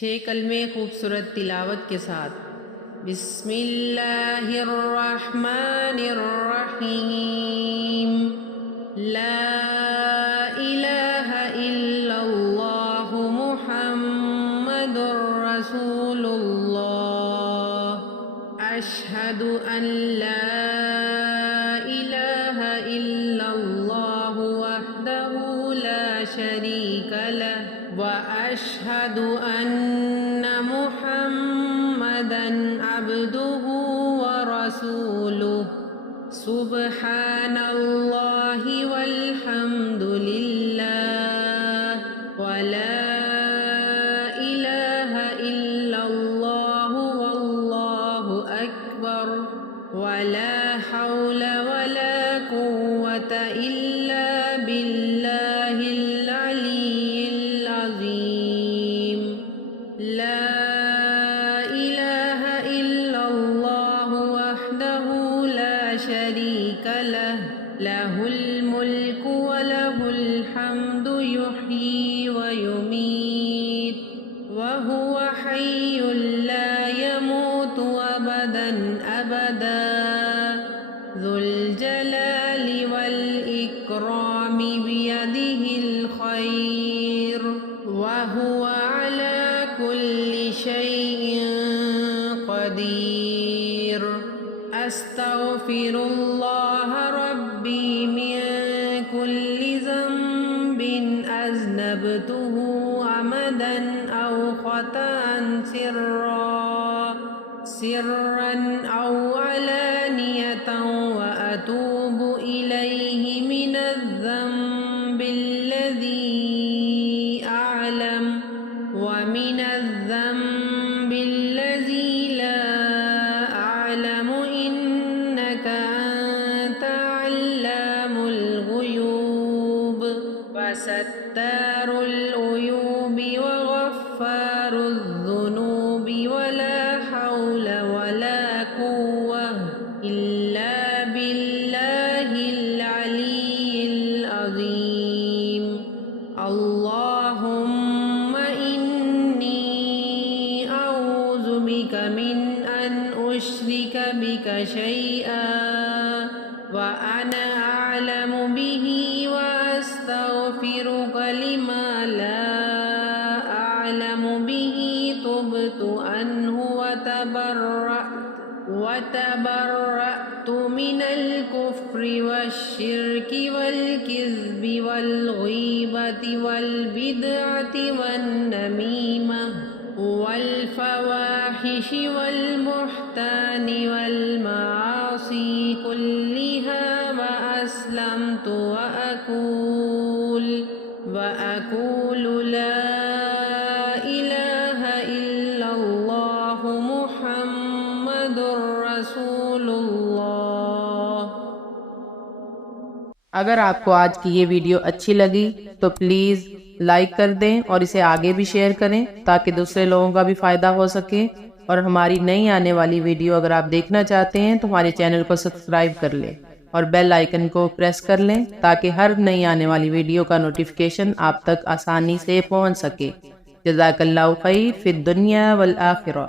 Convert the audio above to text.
6 कलमे खूबसूरत तिलावत के साथ। बिस्मिल्लाहिर्रहमानिर्रहीम। ला इलाहा इल्लल्लाहु मुहम्मदुर रसूलुल्लाह। अशहदु अन ला इलाहा इल्लल्लाहु वहदहु ला शरीक लह व अशहदु अन्ना मुहम्मदन अब्दुहु व रसूलुहु। सुब्हानल्लाहि वल्हम्दुलिल्लाह व ला इलाहा इल्लल्लाहु वल्लाहु अकबर व ला हौला व ला कुव्वता इल्ला बिल्लाहिल अलिय्यिल अज़ीम। ला इलाहा इल्लल्लाहु वहदहु ला शरीक लह लहुल मुल्कु व लहुल हम्दु युह्यी व युमीत व हुवा हय्युल ला यमूतु अबदन अबदा। ज़ुल जलालि वल इक्रामि बियदिहिल खैर व हुवा अला कुल्लि शैइन क़दीर। अस्तग़फिरुल्लाह रब्बी मिन कुल्लि ज़ंबिन अज़नबतुहु अमदन औ ख़ताअन सिर्रन औ अलानियतन व अतूबु इलैहि मिनज़्ज़ंबिल्लज़ी अअलम व मिनज़्ज़ंबिल्लज़ी ला अअलम इन्नका अन्त अल्लामुल ग़ुयूब व सत्तारुल उयूबि व ग़फ़्फ़ारुज़ ज़ुनूबि व ला हौला व ला कुव्वता इल्ला बिल्लाहिल अलिय्यिल अज़ीम। अल्लाहुम्मा इन्नी अऊज़ु बिका मिन अन उश्रिका बिका शैअन व अना अअलमु बिही व अस्तग़फिरुका लिमा ला अअलमु बिही। तुब्तु अन्हु व तबर्रअतु मिनल कुफ्रि वश्शिर्कि वल किज़्बि वल ग़ीबति वल बिदअति वन नमीमति वल फ़वाहिशि वल बुहतानि वल मआसी कुल्लिहा व अस्लमतु व अक़ूलु ला इलाहा इल्लल्लाहु मुहम्मदुर रसूलुल्लाह। अगर आपको आज की ये वीडियो अच्छी लगी तो प्लीज़ लाइक कर दें और इसे आगे भी शेयर करें ताकि दूसरे लोगों का भी फ़ायदा हो सके। और हमारी नई आने वाली वीडियो अगर आप देखना चाहते हैं तो हमारे चैनल को सब्सक्राइब कर लें और बेल आइकन को प्रेस कर लें ताकि हर नई आने वाली वीडियो का नोटिफिकेशन आप तक आसानी से पहुंच सके। जज़ाकल्लाहु खैर फिद दुनिया वल आखिरह।